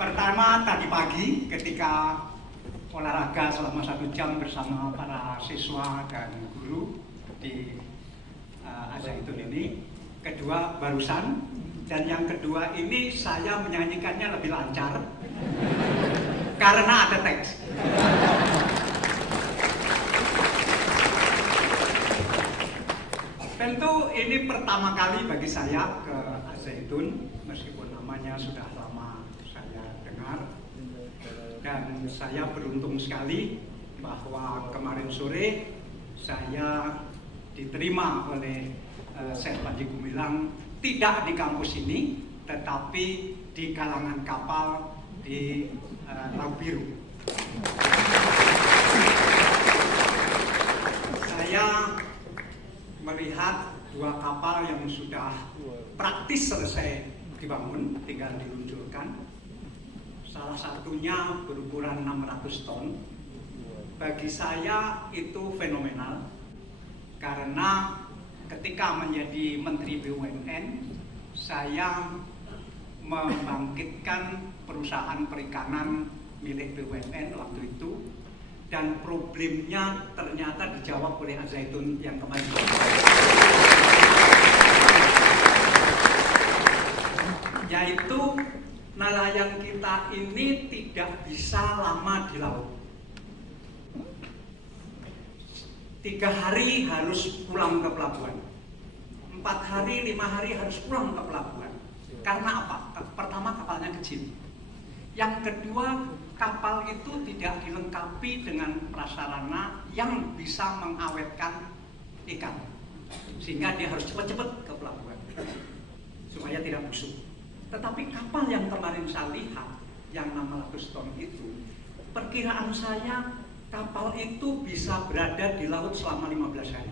Pertama, tadi pagi ketika olahraga selama 1 jam bersama para siswa dan guru di Al-Zaitun ini. Kedua, barusan. Dan yang kedua ini saya menyanyikannya lebih lancar karena ada teks. Tentu ini pertama kali bagi saya ke Al-Zaitun, meskipun namanya sudah lama saya dengar. Dan saya beruntung sekali bahwa kemarin sore saya diterima oleh Syekh Panji Gumilang tidak di kampus ini, tetapi di kalangan kapal di Laut Biru. Saya melihat 2 kapal yang sudah praktis selesai dibangun, tinggal diluncurkan. Salah satunya berukuran 600 ton. Bagi saya itu fenomenal, karena ketika menjadi Menteri BUMN, saya membangkitkan perusahaan perikanan milik BUMN waktu itu, dan problemnya ternyata dijawab oleh Al-Zaitun yang kemarin. Yaitu nelayan kita ini tidak bisa lama di laut. 3 hari harus pulang ke pelabuhan, 4 hari, 5 hari harus pulang ke pelabuhan. Karena apa? Pertama, kapalnya kecil. Yang kedua, kapal itu tidak dilengkapi dengan prasarana yang bisa mengawetkan ikan, sehingga dia harus cepat-cepat ke pelabuhan supaya tidak busuk. Tetapi kapal yang kemarin saya lihat, yang 600 ton itu, perkiraan saya kapal itu bisa berada di laut selama 15 hari.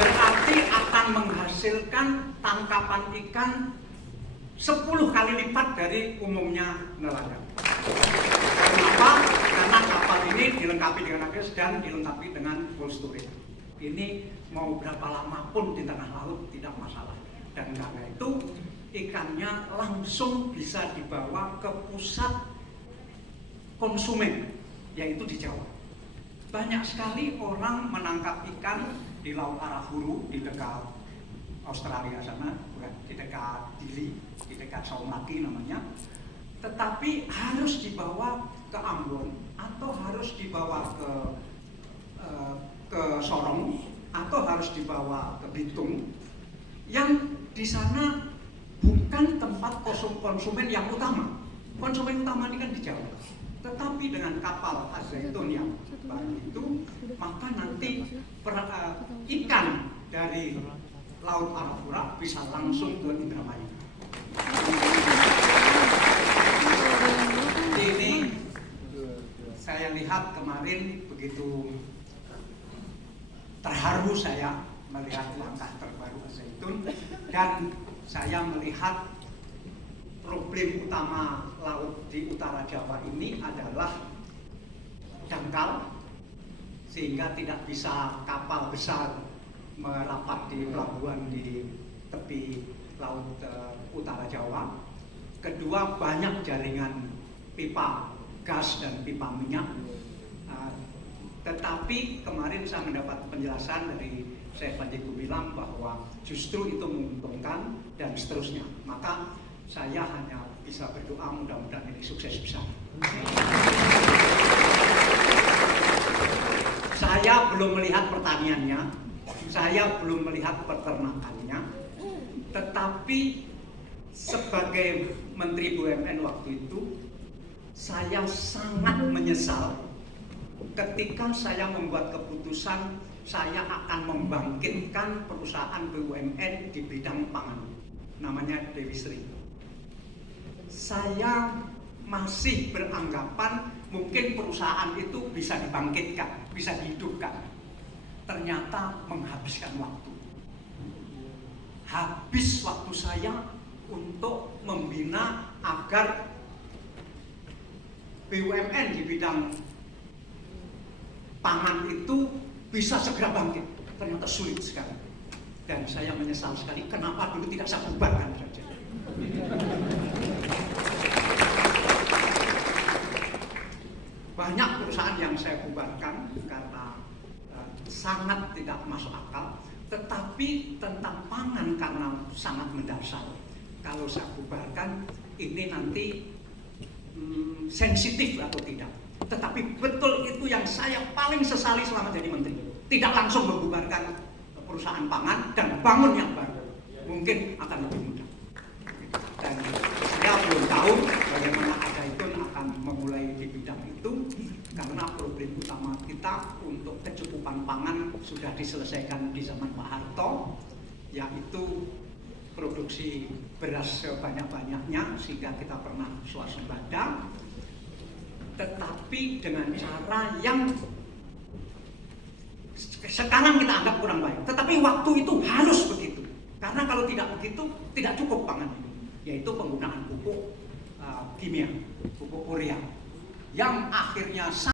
Berarti akan menghasilkan tangkapan ikan 10 kali lipat dari umumnya nelayan. Kenapa? Karena kapal ini dilengkapi dengan akses dan dilengkapi dengan cold storage. Ini mau berapa lama pun di tengah laut tidak masalah. Dan karena itu ikannya langsung bisa dibawa ke pusat konsumen, yaitu di Jawa. Banyak sekali orang menangkap ikan di Laut Arafuru, di dekat Australia sana, bukan, di dekat Dili, di dekat Saumaki namanya. Tetapi harus dibawa ke Ambon atau harus dibawa ke Sorong atau harus dibawa ke Bitung, yang di sana bukan tempat konsumen yang utama. Konsumen utama ini kan di Jawa. Tetapi dengan kapal Al-Zaitun yang baru itu, maka nanti ikan dari Laut Arafura bisa langsung ke Indramayu. Ini saya lihat kemarin begitu terharu saya melihat langkah terbaru Al-Zaitun, dan saya melihat problem utama laut di utara Jawa ini adalah dangkal, sehingga tidak bisa kapal besar merapat di pelabuhan di tepi laut utara Jawa. Kedua, banyak jaringan pipa gas dan pipa minyak. Tetapi kemarin saya mendapat penjelasan dari Syekh Panji Gumilang bahwa justru itu menguntungkan dan seterusnya. Maka saya hanya bisa berdoa mudah-mudahan ini sukses besar. Saya belum melihat pertaniannya, saya belum melihat peternakannya, tetapi sebagai Menteri BUMN waktu itu, saya sangat menyesal ketika saya membuat keputusan saya akan membangkitkan perusahaan BUMN di bidang pangan, namanya Dewi Sri. Saya masih beranggapan mungkin perusahaan itu bisa dibangkitkan, bisa dihidupkan. Ternyata menghabiskan waktu. Habis waktu saya untuk membina agar BUMN di bidang pangan itu bisa segera bangkit. Ternyata sulit sekali. Dan saya menyesal sekali kenapa dulu tidak saya bubarkan saja. banyak perusahaan yang saya bubarkan karena sangat tidak masuk akal. Tetapi tentang pangan karena sangat mendasar, kalau saya bubarkan ini nanti sensitif atau tidak. Tetapi betul itu yang saya paling sesali selama jadi menteri. Tidak langsung membubarkan perusahaan pangan dan bangun yang baru. Mungkin akan lebih mudah. Dan saya belum tahu bagaimana Al-Zaitun akan memulai di bidang itu, karena problem utama kita untuk kecukupan pangan sudah diselesaikan di zaman Pak Harto, yaitu produksi beras sebanyak-banyaknya sehingga kita pernah swasembada, tetapi dengan cara yang sekarang kita anggap kurang baik. Tetapi waktu itu harus begitu, karena kalau tidak begitu tidak cukup pangan ini, yaitu penggunaan pupuk kimia, pupuk urea, yang akhirnya